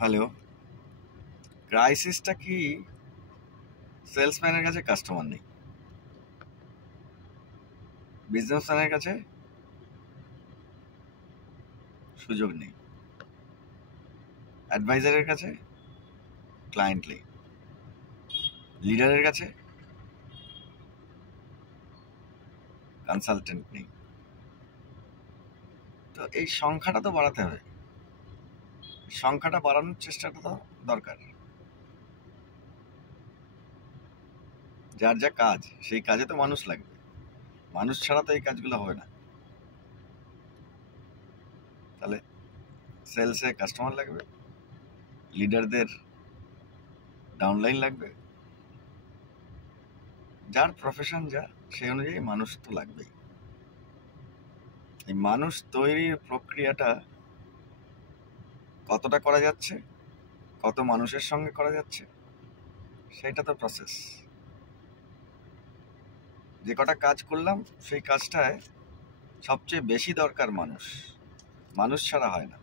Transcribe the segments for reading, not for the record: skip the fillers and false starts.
Hello. ক্রাইসিসটা কি সেলসম্যানের কাছে customer নেই, বিজনেসম্যানের কাছে সুযোগ নেই, অ্যাডভাইজারের কাছে ক্লায়েন্ট নেই, লিডারের কাছে কনসালটেন্ট নেই। তো এই সংখ্যাটা তো বাড়াতে হবে, সংখ্যাটা বাড়ানোর চেষ্টাটা তো দরকার। যার যা কাজ সেই কাজে তো মানুষ লাগবে, মানুষ ছাড়া তো এই কাজগুলো হবে না। তাহলে সেলসে কাস্টমার লাগবে, লিডারদের ডাউনলাইন লাগবে, যার প্রফেশন যা সেই অনুযায়ী মানুষ তো লাগবেই। এই মানুষ তৈরির প্রক্রিয়াটা কতটা করা যাচ্ছে, কত মানুষের সঙ্গে করা যাচ্ছে, সেটা তো প্রসেস। যে কটা কাজ করলাম সেই কাজটায় সবচেয়ে বেশি দরকার মানুষ, মানুষ ছাড়া হয় না।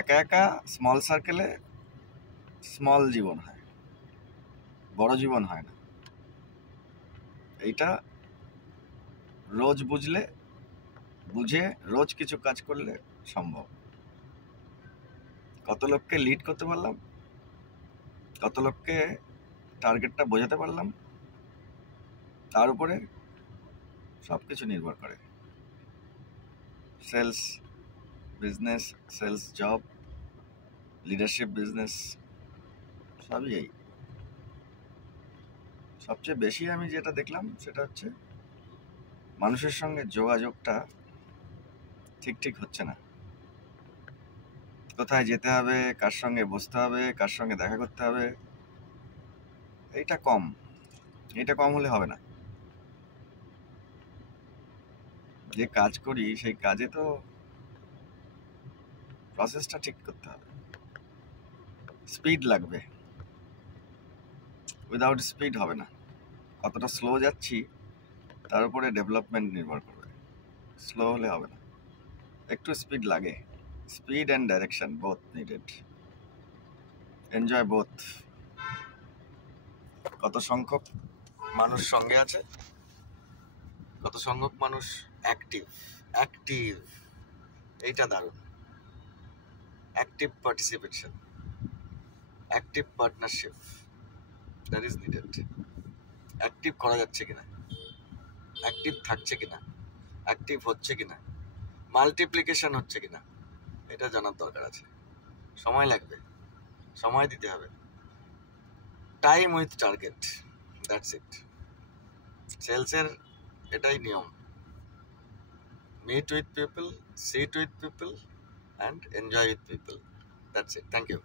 একা একা স্মল সার্কেলে স্মল জীবন হয়, বড় জীবন হয় না। এইটা রোজ বুঝে রোজ কিছু কাজ করলে সম্ভব। কত লোককে লিড করতে পারলাম, কত লোককে টার্গেটটা বোঝাতে পারলাম, তার উপরে সব কিছু নির্ভর করে। Sales business, sales job, leadership business, সবই এই। সবচেয়ে বেশি আমি যেটা দেখলাম সেটা হচ্ছে মানুষের সঙ্গে যোগাযোগটা ঠিক হচ্ছে না। কোথায় যেতে হবে, কার সঙ্গে বসতে হবে, কার সঙ্গে দেখা করতে হবে, এটা কম হলে হবে না। যে কাজ করি সেই কাজে তো প্রসেসটা ঠিক করতে হবে, স্পিড লাগবে, উইদাউট স্পিড হবে না। কতটা স্লো যাচ্ছি তার উপরে ডেভেলপমেন্ট নির্ভর করবে, স্লো হলে হবে না, একটু স্পিড লাগে। Speed and direction both needed, enjoy both. কত সংখ্যক মানুষ সঙ্গে আছে, কত সংখ্যক মানুষ অ্যাক্টিভ, এইটা দারুণ। Active participation, active partnership, that is needed. Active করা যাচ্ছে কিনা, অ্যাক্টিভ থাকছে কিনা, অ্যাক্টিভ হচ্ছে কিনা, মাল্টিপ্লিকেশন হচ্ছে কিনা, এটা জানার দরকার আছে। সময় লাগবে, সময় দিতে হবে। Time with target, that's it. সেলসের এটাই নিয়ম। Meet with people, sit with people, and enjoy with people. That's it. Thank you.